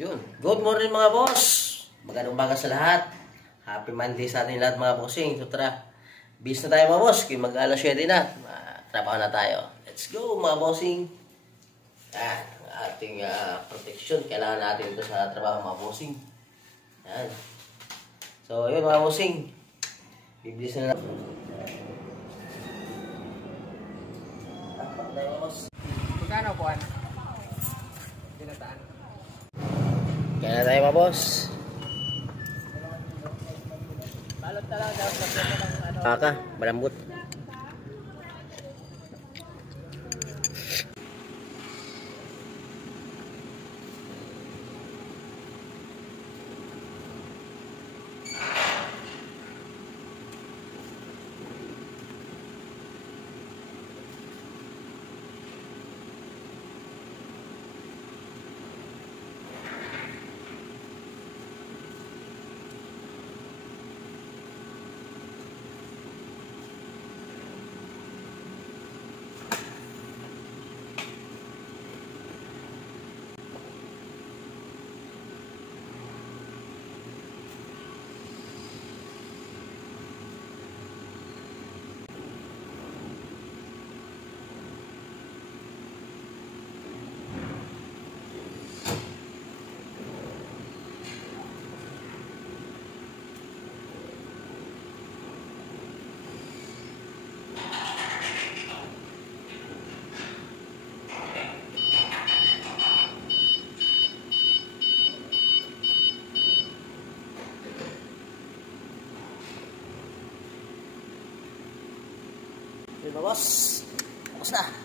Yun. Good morning mga boss. Magandang umaga sa lahat. Happy Monday sa ating lahat mga bossing. So tara, bis na tayo mga boss. Kaya mag-alas 7 na. Trabaho na tayo. Let's go mga bossing. Yan. Ang ating protection. Kailangan natin ito sa trabaho mga bossing. Yan. So yun mga bossing. Biblis na lang. Tapak tayo mga boss. Magkano po? Tinataan. Kaya na tayo mga boss. Balot talaga. Kaka, malambot. Yun mga boss. Tapos na.